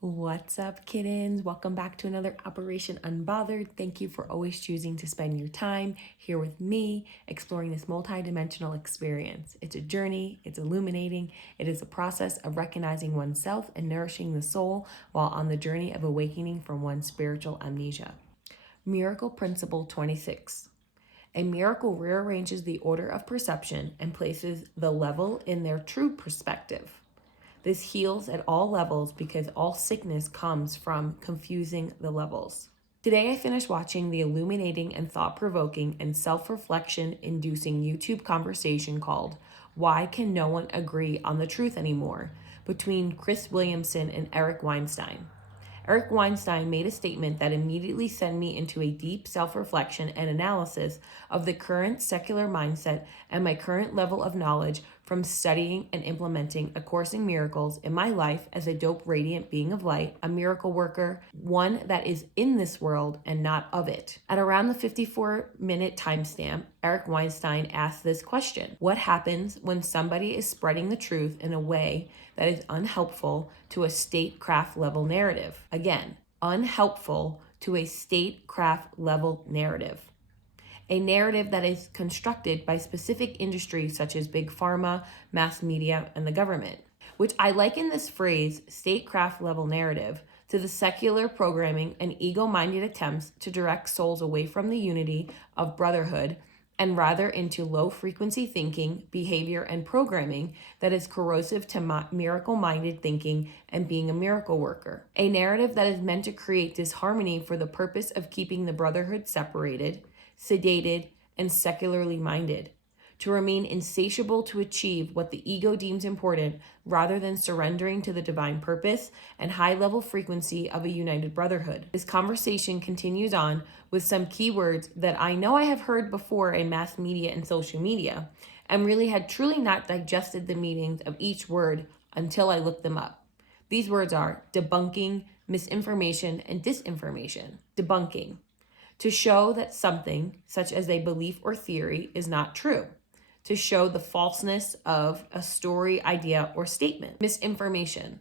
What's up, kittens? Welcome back to another Operation Unbothered. Thank you for always choosing to spend your time here with me, exploring this multidimensional experience. It's a journey, it's illuminating, it is a process of recognizing oneself and nourishing the soul while on the journey of awakening from one's spiritual amnesia. Miracle Principle 26. A miracle rearranges the order of perception and places the level in their true perspective. This heals at all levels because all sickness comes from confusing the levels. Today I finished watching the illuminating and thought-provoking and self-reflection inducing YouTube conversation called "Why Can No One Agree on the Truth Anymore?" between Chris Williamson and Eric Weinstein. Eric Weinstein made a statement that immediately sent me into a deep self-reflection and analysis of the current secular mindset and my current level of knowledge from studying and implementing A Course in Miracles in my life as a dope, radiant being of light, a miracle worker, one that is in this world and not of it. At around the 54-minute timestamp, Eric Weinstein asked this question: what happens when somebody is spreading the truth in a way that is unhelpful to a statecraft level narrative? Again, unhelpful to a statecraft level narrative. A narrative that is constructed by specific industries such as big pharma, mass media, and the government, which I liken this phrase, statecraft level narrative, to the secular programming and ego-minded attempts to direct souls away from the unity of brotherhood and rather into low-frequency thinking, behavior, and programming that is corrosive to miracle-minded thinking and being a miracle worker. A narrative that is meant to create disharmony for the purpose of keeping the brotherhood separated, sedated, and secularly minded, to remain insatiable to achieve what the ego deems important rather than surrendering to the divine purpose and high-level frequency of a united brotherhood. This conversation continues on with some keywords that I know I have heard before in mass media and social media, and really had truly not digested the meanings of each word until I looked them up. These words are debunking, misinformation, and disinformation. Debunking: to show that something, such as a belief or theory, is not true. To show the falseness of a story, idea, or statement. Misinformation: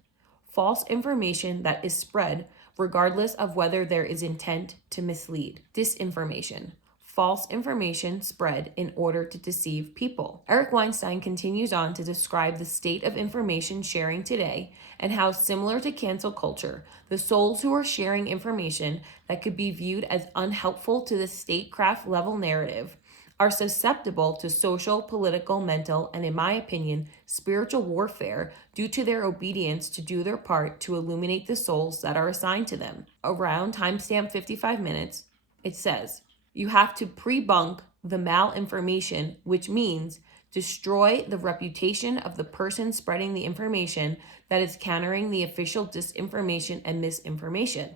false information that is spread regardless of whether there is intent to mislead. Disinformation: false information spread in order to deceive people. Eric Weinstein continues on to describe the state of information sharing today and how, similar to cancel culture, the souls who are sharing information that could be viewed as unhelpful to the statecraft level narrative are susceptible to social, political, mental, and, in my opinion, spiritual warfare due to their obedience to do their part to illuminate the souls that are assigned to them. Around timestamp 55 minutes, it says, you have to prebunk the malinformation, which means destroy the reputation of the person spreading the information that is countering the official disinformation and misinformation.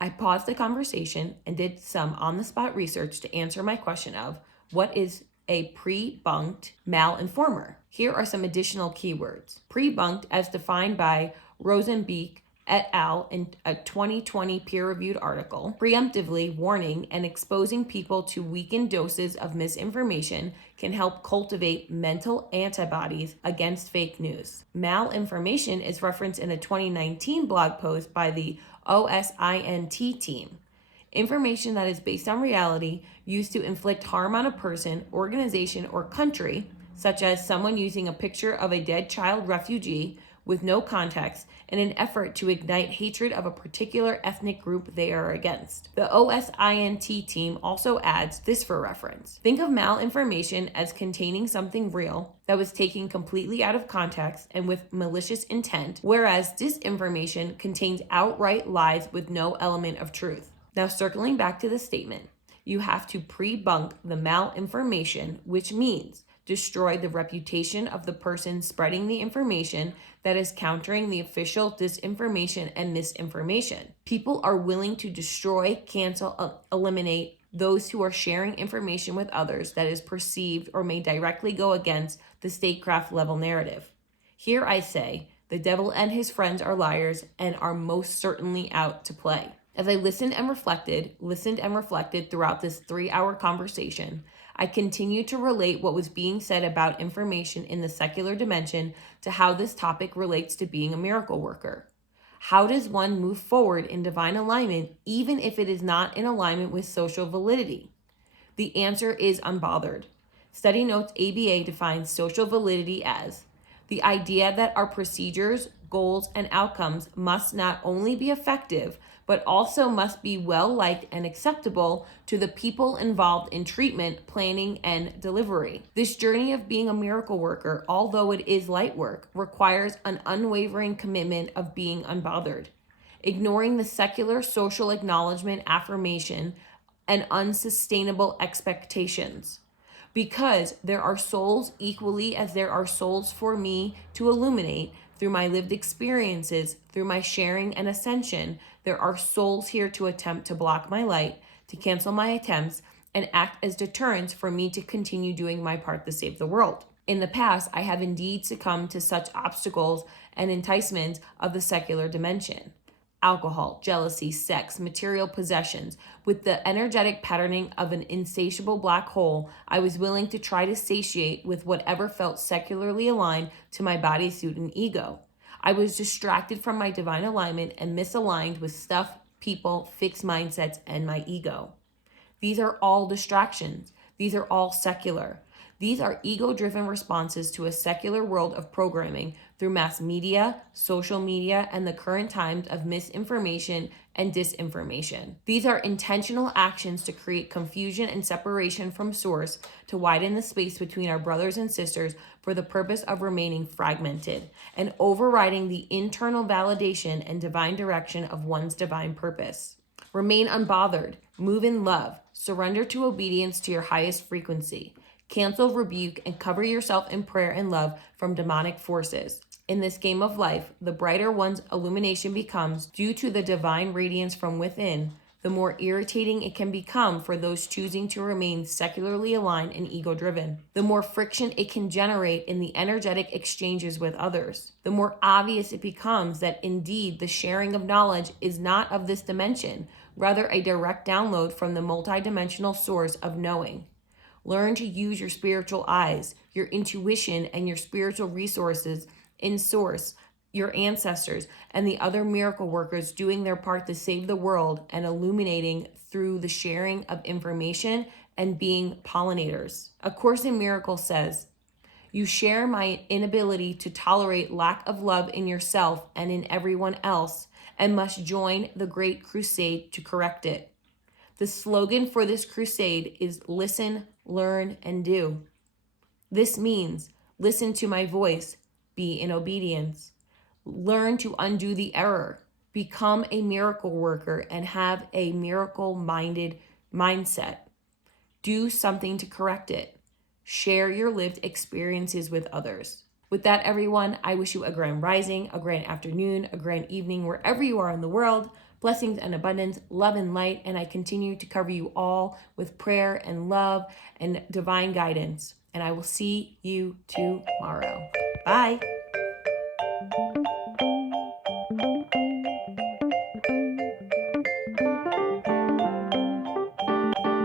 I paused the conversation and did some on-the-spot research to answer my question of what is a pre-bunked malinformer. Here are some additional keywords. Pre-bunked, as defined by Roozenbeek et al. In a 2020 peer-reviewed article, preemptively warning and exposing people to weakened doses of misinformation can help cultivate mental antibodies against fake news. Malinformation is referenced in a 2019 blog post by the OSINT team. Information that is based on reality, used to inflict harm on a person, organization, or country, such as someone using a picture of a dead child refugee with no context in an effort to ignite hatred of a particular ethnic group they are against. The OSINT team also adds this for reference. Think of malinformation as containing something real that was taken completely out of context and with malicious intent, whereas disinformation contains outright lies with no element of truth. Now, circling back to the statement, you have to pre-bunk the malinformation, which means destroy the reputation of the person spreading the information that is countering the official disinformation and misinformation. People are willing to destroy, cancel, eliminate those who are sharing information with others that is perceived or may directly go against the statecraft level narrative. Here I say, the devil and his friends are liars and are most certainly out to play. As I listened and reflected throughout this 3-hour conversation, I continued to relate what was being said about information in the secular dimension to how this topic relates to being a miracle worker. How does one move forward in divine alignment even if it is not in alignment with social validity? The answer is unbothered. Study Notes ABA defines social validity as the idea that our procedures, goals, and outcomes must not only be effective, but also must be well liked and acceptable to the people involved in treatment, planning, and delivery. This journey of being a miracle worker, although it is light work, requires an unwavering commitment of being unbothered, ignoring the secular social acknowledgement, affirmation, and unsustainable expectations. Because there are souls equally as there are souls for me to illuminate through my lived experiences, through my sharing and ascension, there are souls here to attempt to block my light, to cancel my attempts, and act as deterrents for me to continue doing my part to save the world. In the past, I have indeed succumbed to such obstacles and enticements of the secular dimension. Alcohol, jealousy, sex, material possessions. With the energetic patterning of an insatiable black hole, I was willing to try to satiate with whatever felt secularly aligned to my bodysuit and ego. I was distracted from my divine alignment and misaligned with stuff, people, fixed mindsets, and my ego. These are all distractions. These are all secular. These are ego-driven responses to a secular world of programming through mass media, social media, and the current times of misinformation and disinformation. These are intentional actions to create confusion and separation from source, to widen the space between our brothers and sisters for the purpose of remaining fragmented and overriding the internal validation and divine direction of one's divine purpose. Remain unbothered, move in love, surrender to obedience to your highest frequency. Cancel, rebuke, and cover yourself in prayer and love from demonic forces. In this game of life, the brighter one's illumination becomes due to the divine radiance from within, the more irritating it can become for those choosing to remain secularly aligned and ego-driven. The more friction it can generate in the energetic exchanges with others. The more obvious it becomes that indeed the sharing of knowledge is not of this dimension, rather a direct download from the multidimensional source of knowing. Learn to use your spiritual eyes, your intuition, and your spiritual resources in source, your ancestors, and the other miracle workers doing their part to save the world and illuminating through the sharing of information and being pollinators. A Course in Miracles says, "You share my inability to tolerate lack of love in yourself and in everyone else, and must join the great crusade to correct it." The slogan for this crusade is listen, learn, and do. This means listen to my voice, be in obedience. Learn to undo the error, become a miracle worker, and have a miracle-minded mindset. Do something to correct it. Share your lived experiences with others. With that, everyone, I wish you a grand rising, a grand afternoon, a grand evening, wherever you are in the world. Blessings and abundance, love and light, and I continue to cover you all with prayer and love and divine guidance. And I will see you tomorrow. Bye.